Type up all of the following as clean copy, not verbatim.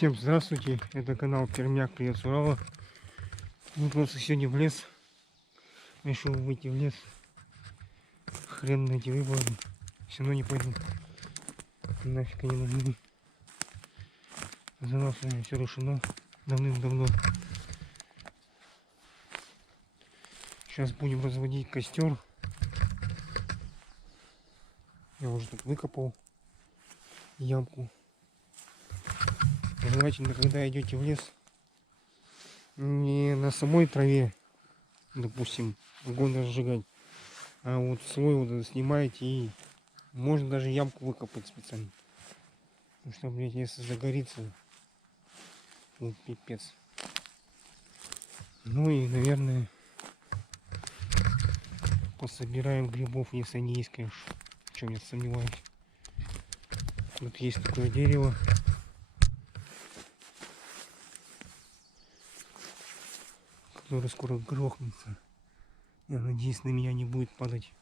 Всем здравствуйте, это канал Пермяк, привет с Урала. Мы просто сегодня в лес, решил выйти в лес. Хрен на эти выборы, все равно не пойду, нафиг они нужны. За нас у меня все решено давным-давно. Сейчас будем разводить костер. Я уже тут выкопал ямку. Желательно, когда идете в лес, не на самой траве, допустим, огонь разжигать, а вот слой вот это снимаете, и можно даже ямку выкопать специально. Потому что, блядь, если загорится, ну, пипец. Ну и, наверное, пособираем грибов, если они есть, конечно. В чем я сомневаюсь. Тут есть такое дерево. Которое скоро грохнется. Я надеюсь, на меня не будет падать.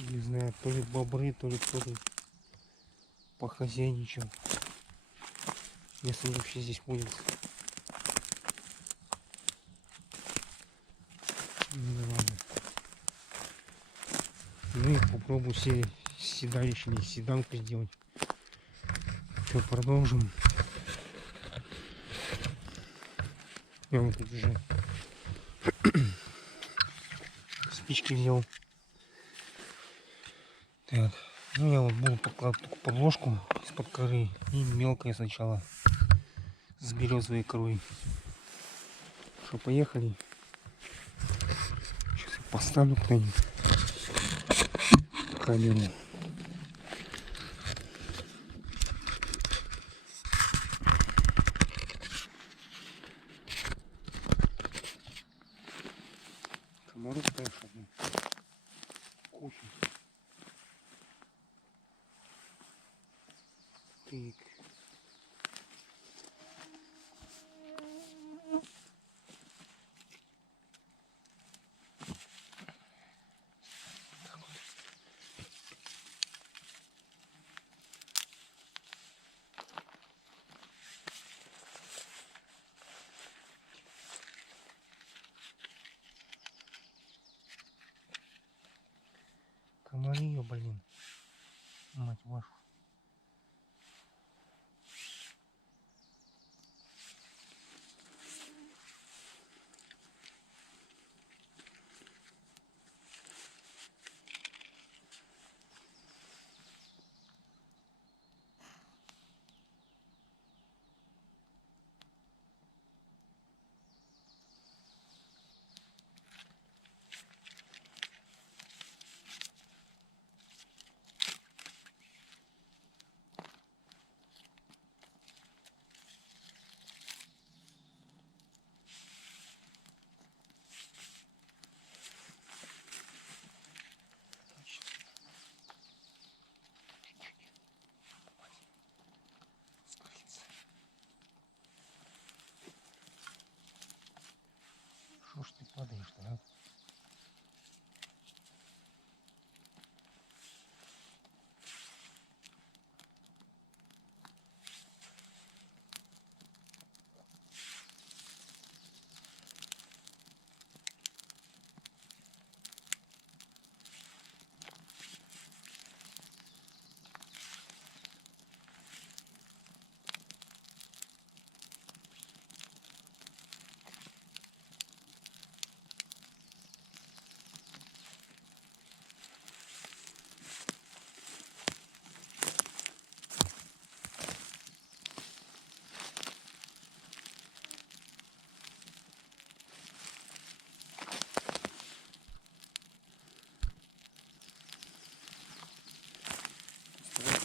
Не знаю, то ли бобры, то ли кто-то похозяйничал. Если он вообще здесь будет. Ну ладно. Ну и попробую седалищами седанку сделать. Все, продолжим. Я вот тут уже спички взял. Так, ну я вот буду подкладывать такую подложку из-под коры и мелкое сначала с березовой корой. Что, поехали. Сейчас я поставлю куда-нибудь камеру. Комаров, конечно, куча. Так. Комары, блин. Мать вашу. Что ж ты падаешь-то, а?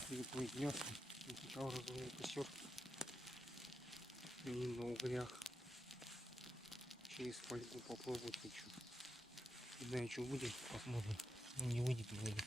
Переплыть мясо. Сначала разложил костер и на углях через фольгу попробовать хочу. Не знаю, что выйдет, посмотрим. Ну, не выйдет, не выйдет.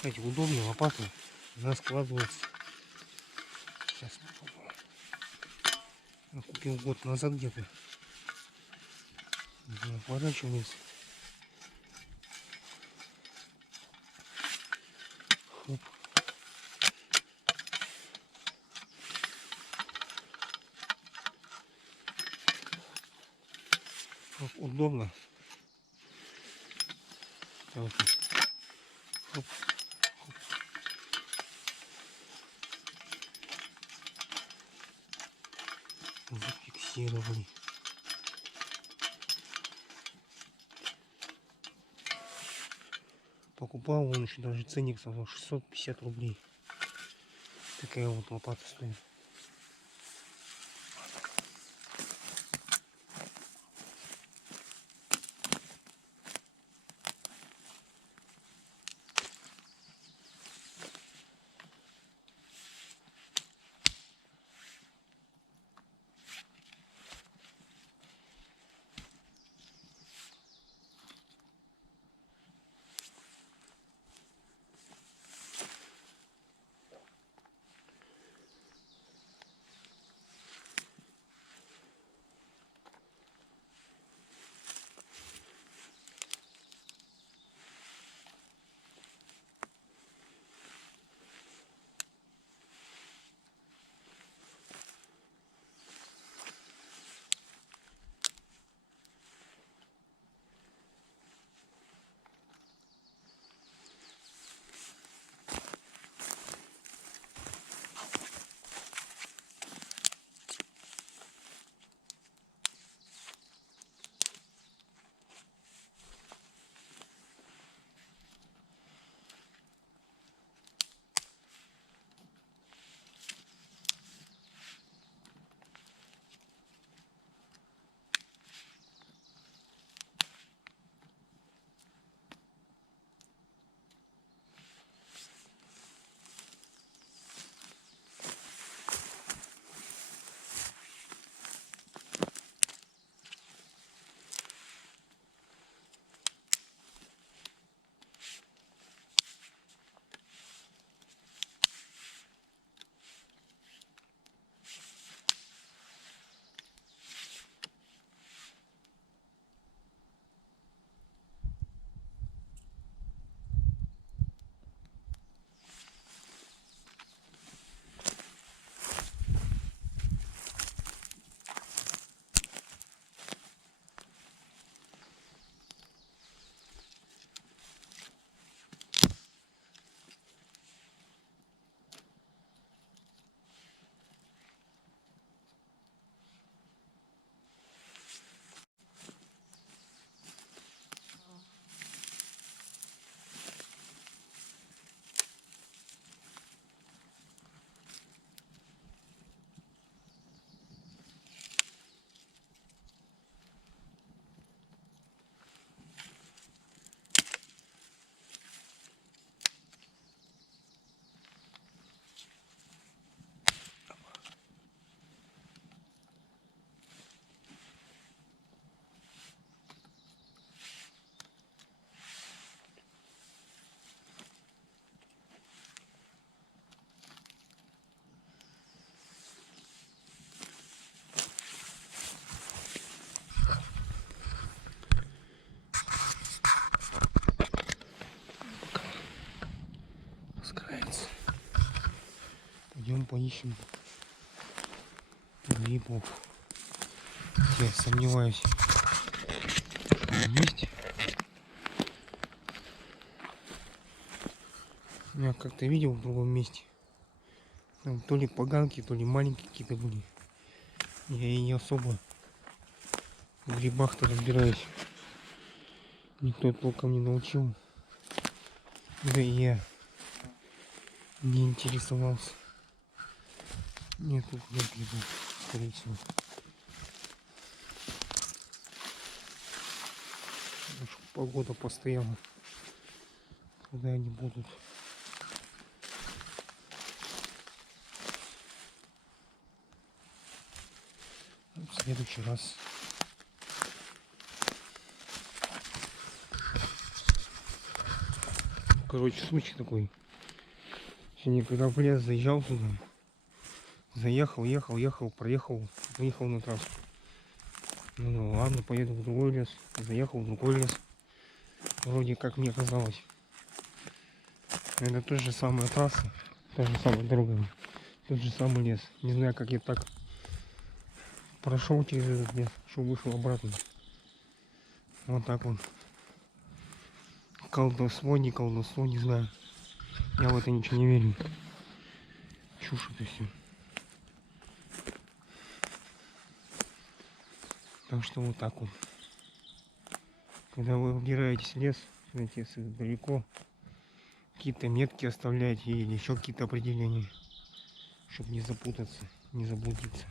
Кстати, удобно, лопата, она складывается. Сейчас попробую. Я купил год назад где-то. Поворачивается. Хоп. Вот, удобно. Вот. Хоп. Хоп. Зафиксировали. Покупал, он еще даже ценник сказал 650 рублей. Такая вот лопата стоит. Пойдем поищем грибов. Я сомневаюсь, есть. Я как-то видел в другом месте. Там то ли поганки, то ли маленькие какие-то были. Я и не особо в грибах-то разбираюсь. Никто толком не научил. Да и я не интересовался. Нет, тут нет грибов, скорее всего. Погода постоянно. Когда они будут. В следующий раз. Короче, случай такой. Сегодня, когда в лес заезжал туда, заехал, ехал, проехал, выехал на трассу. Ну ладно, поеду в другой лес. Заехал в другой лес. Вроде как мне казалось. Это та же самая трасса, та же самая дорога, тот же самый лес. Не знаю, как я так прошел через этот лес, что вышел обратно. Вот так вот. Колдовство, не колдовство, не знаю. Я в это ничего не верю. Чушь это все. Так что вот так вот. Когда вы выбираетесь в лес, знаете, если далеко, какие-то метки оставляйте или еще какие-то определения, чтобы не запутаться, не заблудиться.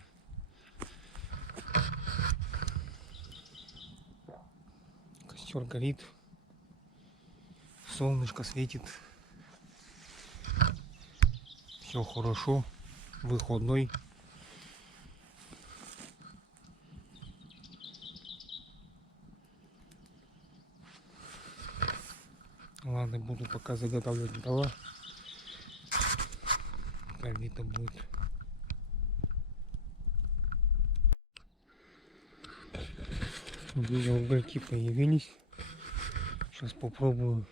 Костер горит, солнышко светит, все хорошо, выходной. Ладно, буду пока заготавливать дрова. Как видно будет. Видел, угольки появились. Сейчас попробую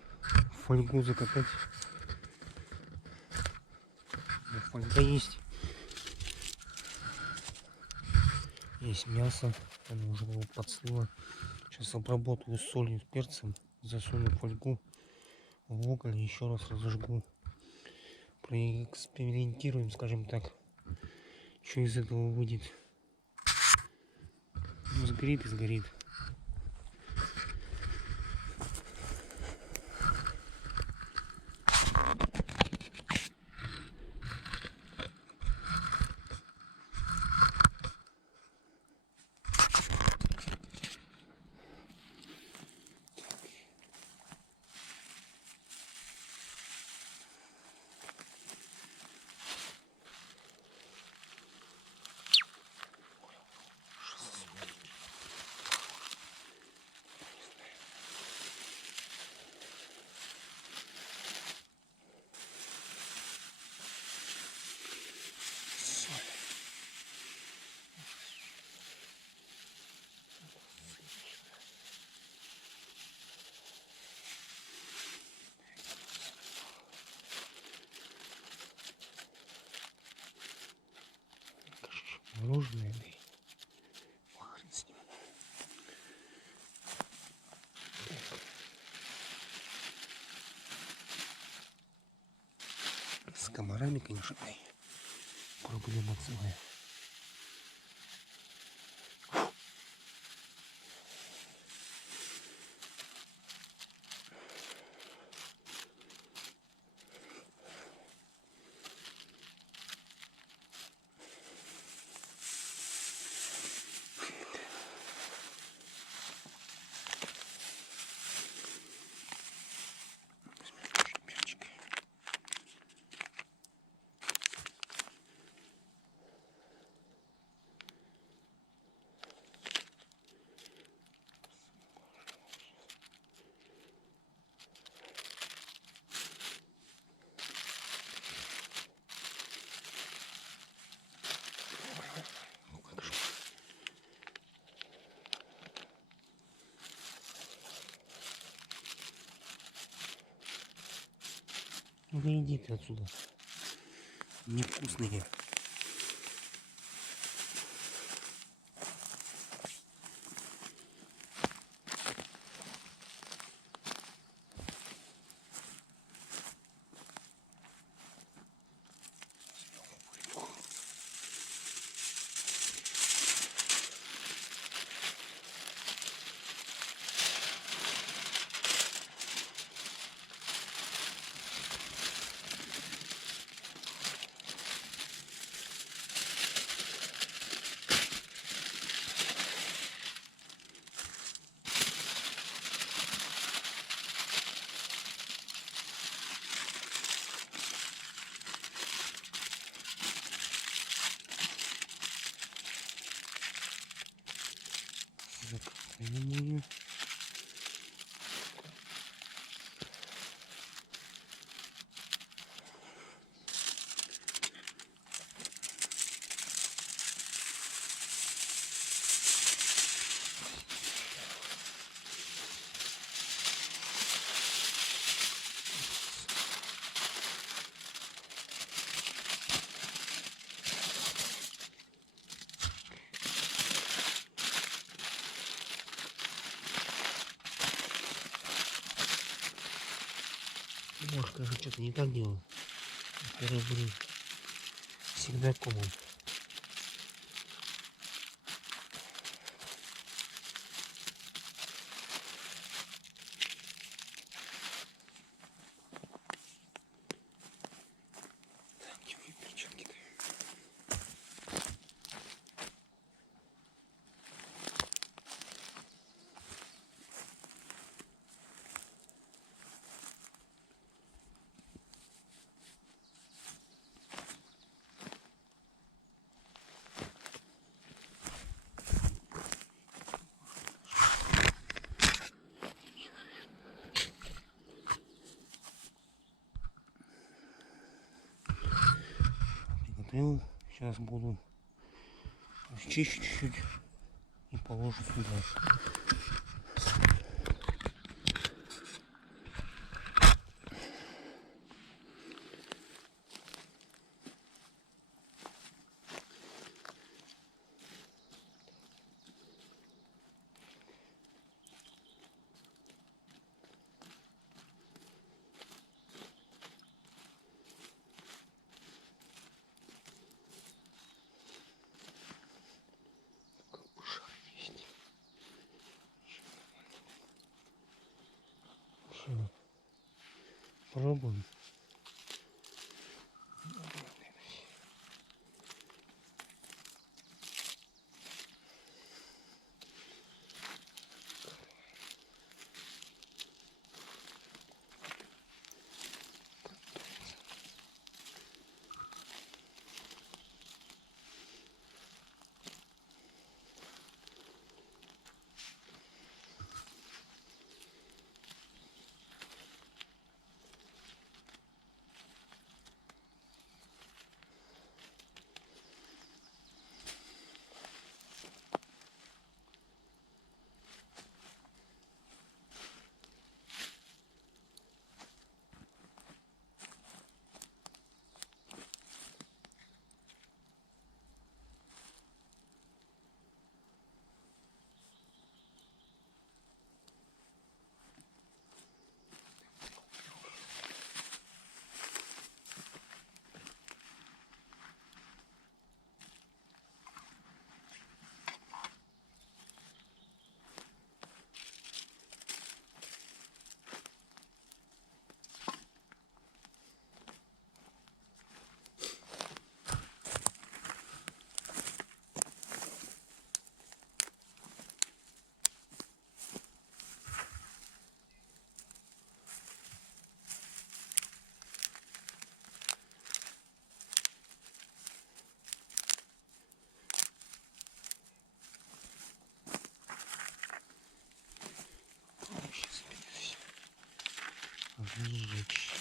фольгу закатать. Фольга есть. Есть мясо. Оно уже подстыло. Сейчас обработаю солью, перцем. Засуну фольгу в уголь и еще раз разожгу. Проэкспериментируем, скажем так. Что из этого выйдет. Ну, сгорит и сгорит. Мороженое, да и хрен с ним. С комарами, конечно, проблема целая. Ну иди ты отсюда. Невкусные. Закрываем ее. Может, конечно, что-то не так делал. Первые были всегда комом. Так, где мои перчатки-то? Приготовил. Сейчас буду чищу чуть-чуть и положу сюда. Пробуем. Выжечь.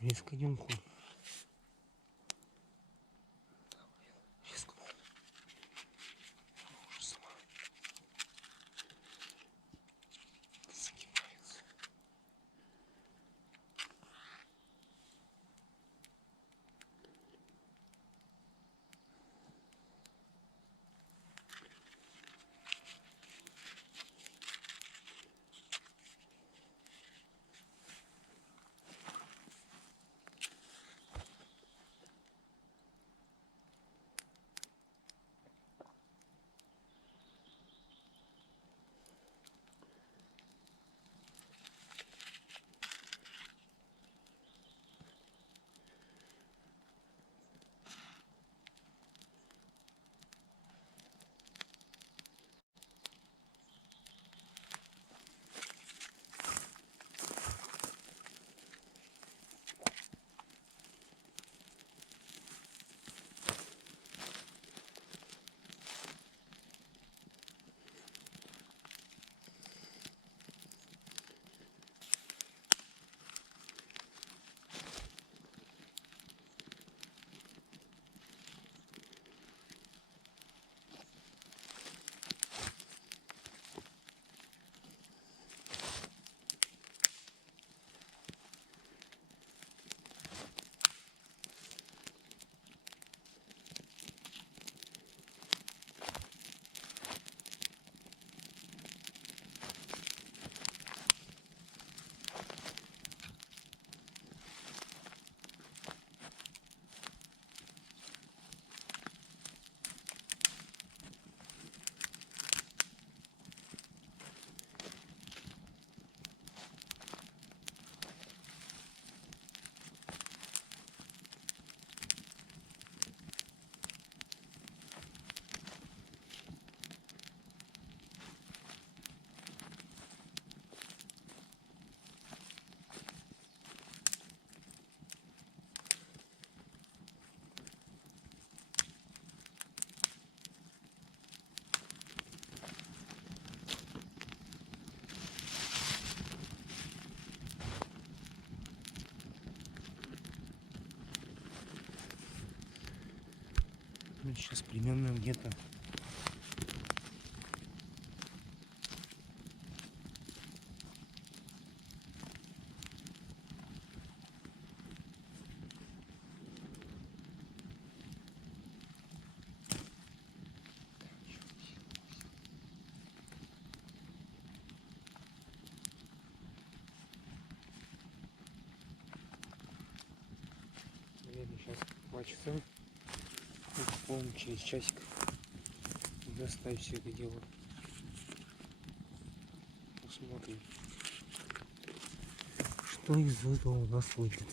Рискадемку. Сейчас примерно где-то сейчас 2 часа. По-моему, через часик доставить все это дело. Посмотрим, что из этого у нас выйдет.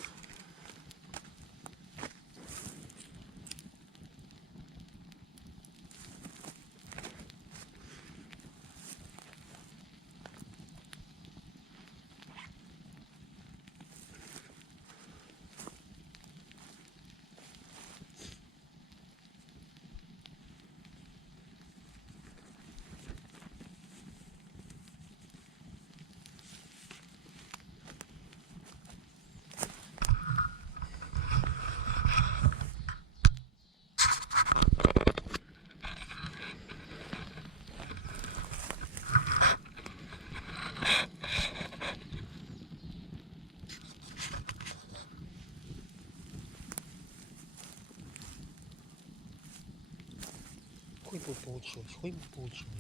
Хоть бы получилось, хоть бы получилось.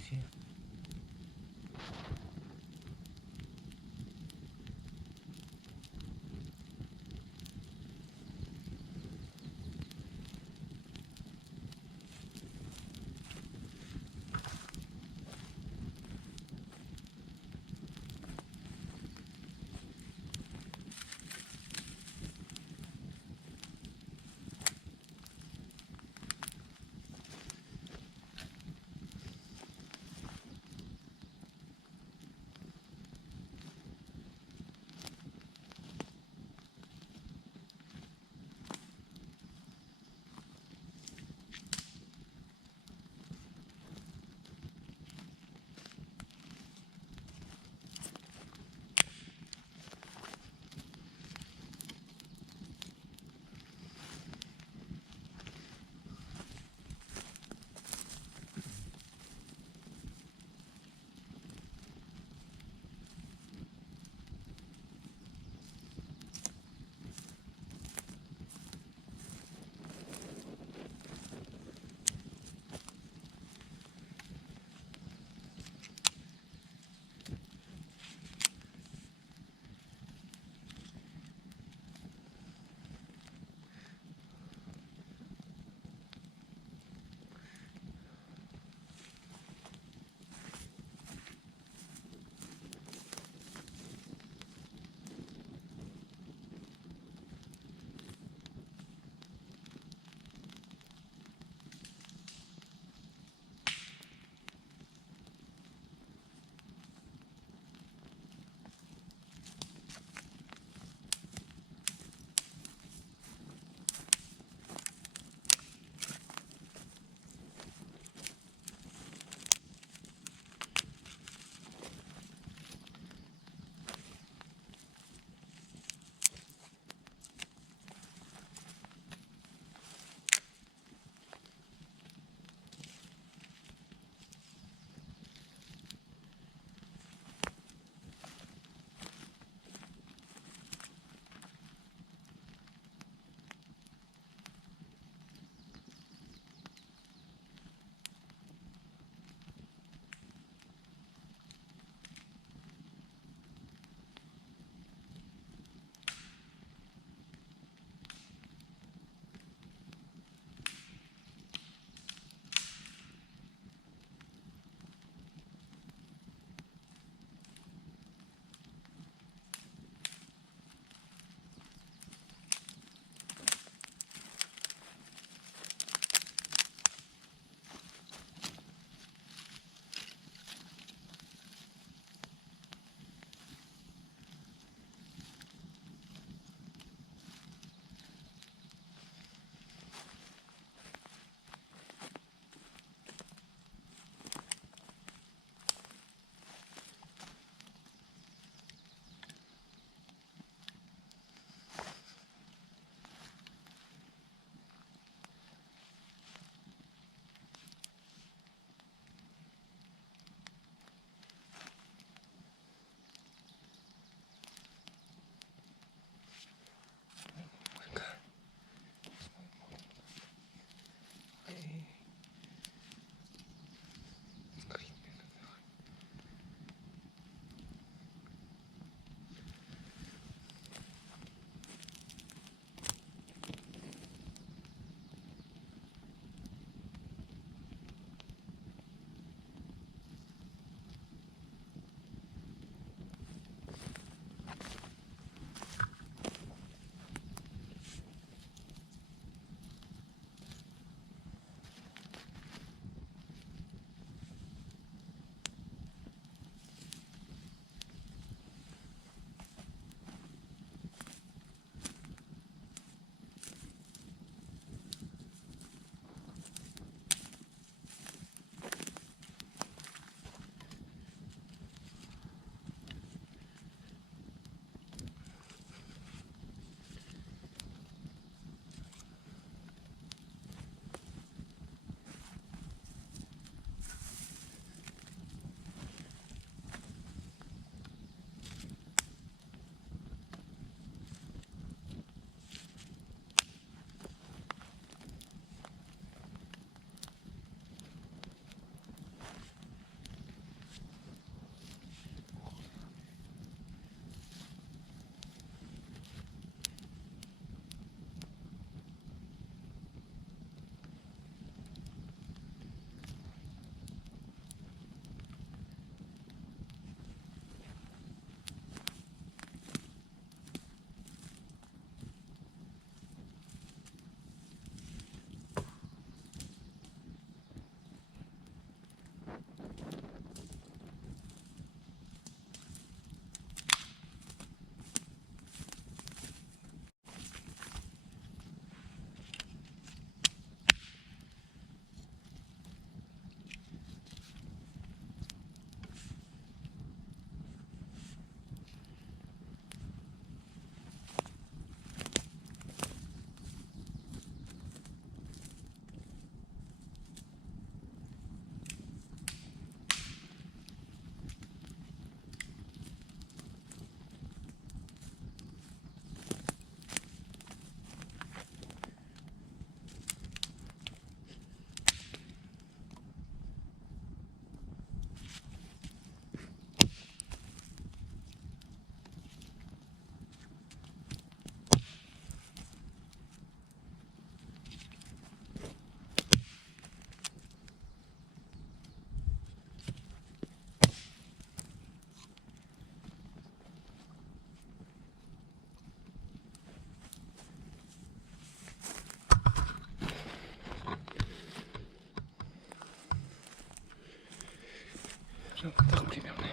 Примерно так примерно.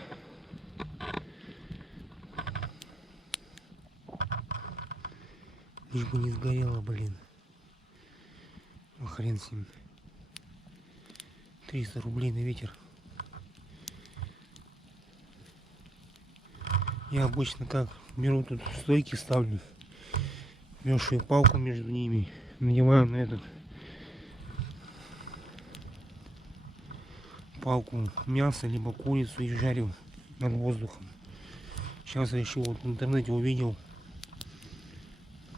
Лишь бы не сгорело, блин. А хрен с ним. 300 рублей на ветер. Я обычно как беру тут стойки, ставлю, вешаю палку между ними, надеваю на этот палку мясо либо курицу и жарю над воздухом. Сейчас решил, вот в интернете увидел,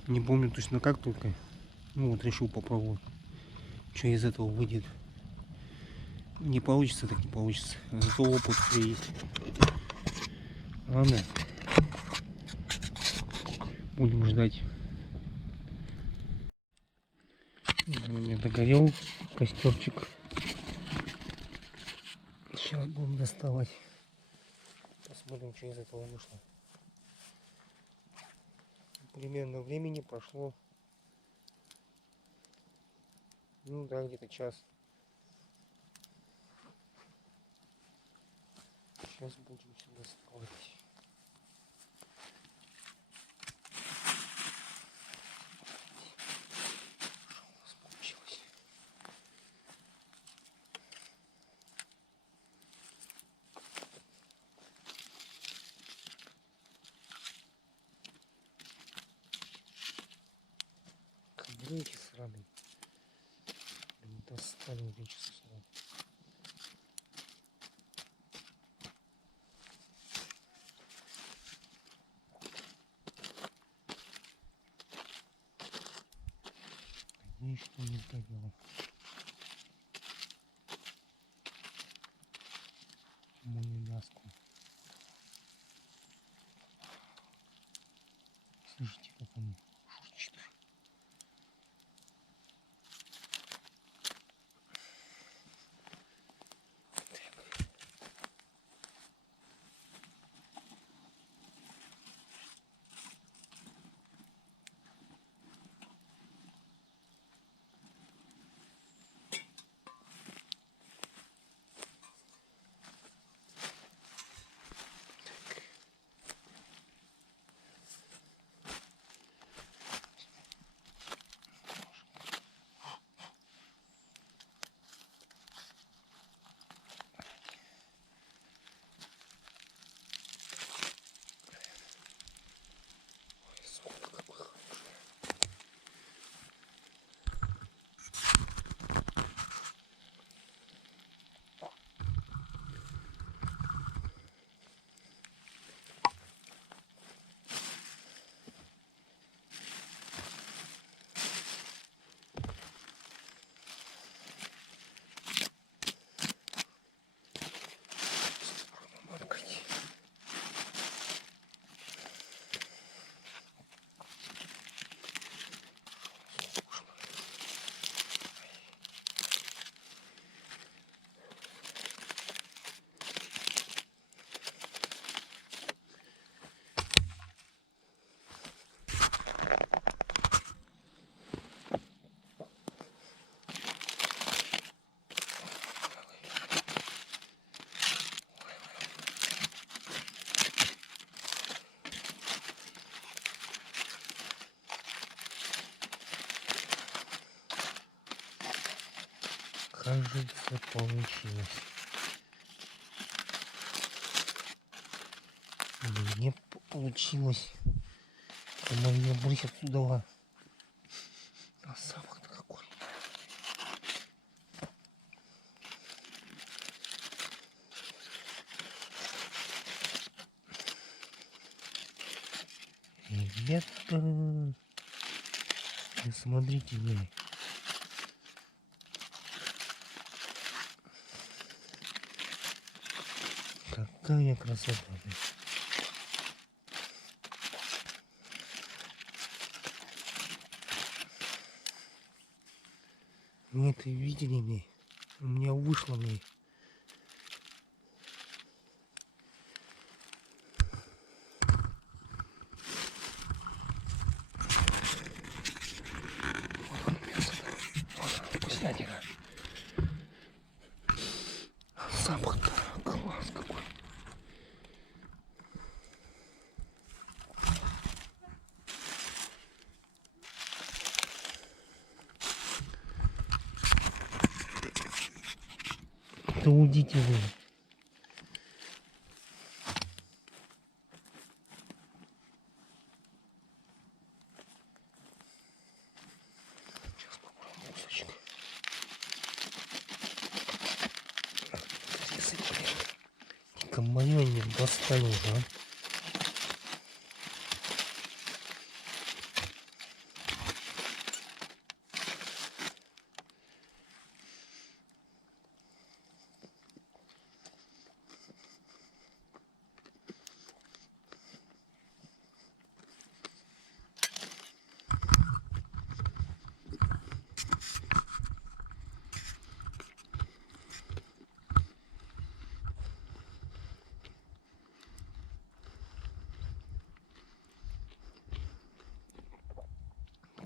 не помню точно как, только ну вот решил попробовать, что из этого выйдет. Не получится, так не получится, зато опыт есть. Ладно, будем ждать. У меня догорел костерчик. Сейчас будем доставать. Посмотрим, что из этого вышло. Примерно времени прошло, ну да, где-то час. Сейчас будем все доставать. Что у нас получилось? Кабринки сраные. Блин, достали уже часы сюда. Надеюсь, что не сгорело. Мою мяску. Слышите, как он шурчит. Кажется, получилось. Или нет, получилось. Моя брысь отсюда. А запах-то какой. Ребята, смотрите, вы. Какая красота. Вы это видели мне? У меня вышло мне. Вкуснятина. Запах-то класс какой. заудите вы. Сейчас попробуем кусочек. Комбайон не достали уже, а?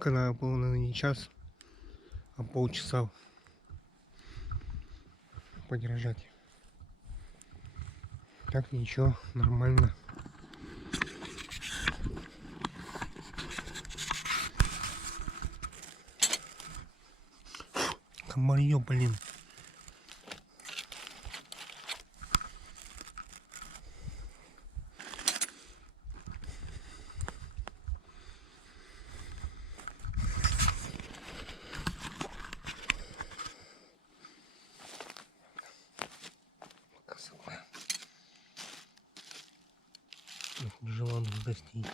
Когда был, наверное, не час, а полчаса подержать. Так ничего, нормально. Комарье, блин. Нежеланных гостей.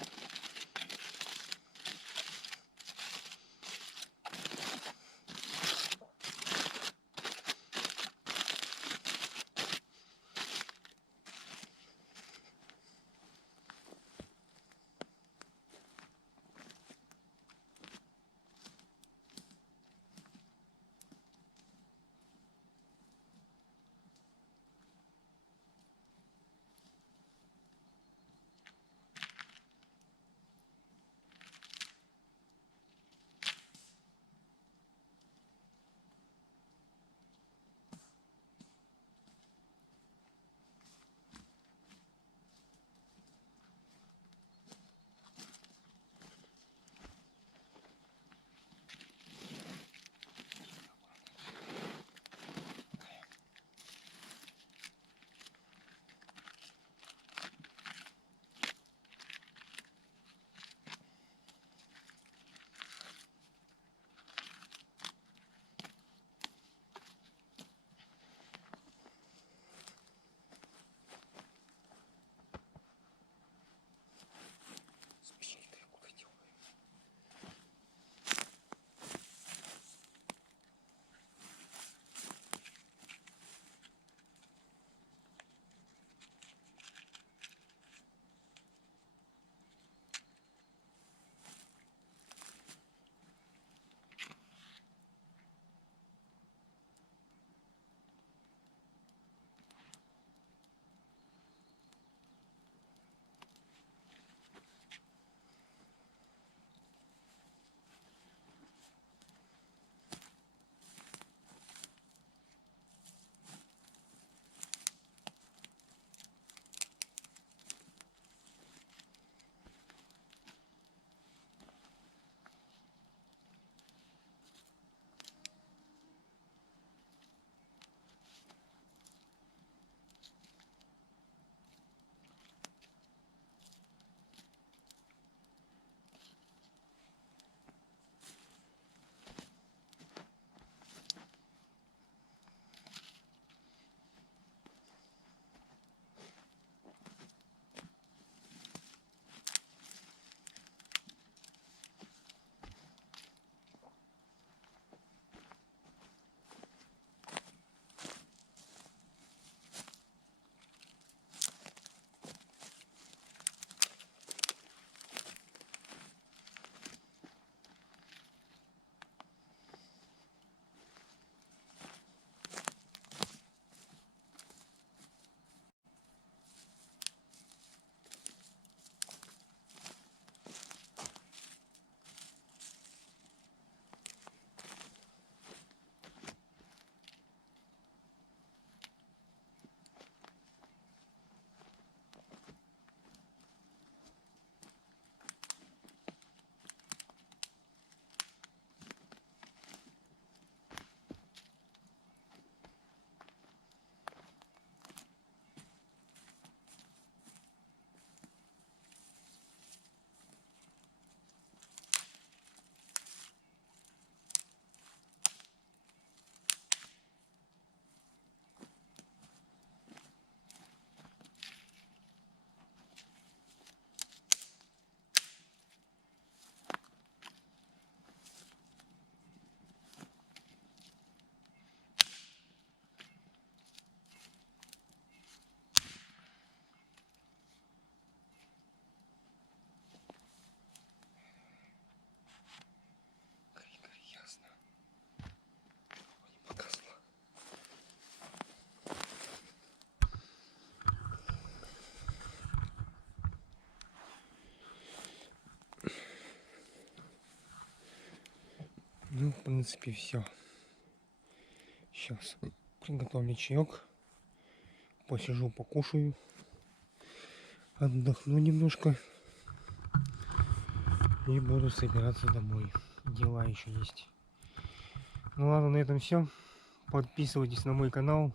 принципе, все. Сейчас приготовлю чаек. Посижу, покушаю. Отдохну немножко. И буду собираться домой. Дела еще есть. Ну ладно, на этом все. Подписывайтесь на мой канал.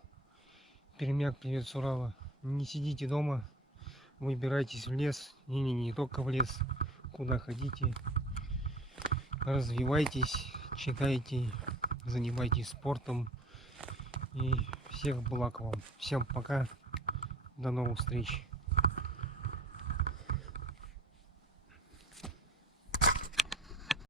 Пермяк, привет с Урала. Не сидите дома. Выбирайтесь в лес. Не только в лес. Куда хотите. Развивайтесь, читайте, занимайтесь спортом. И всех благ вам. Всем пока. До новых встреч.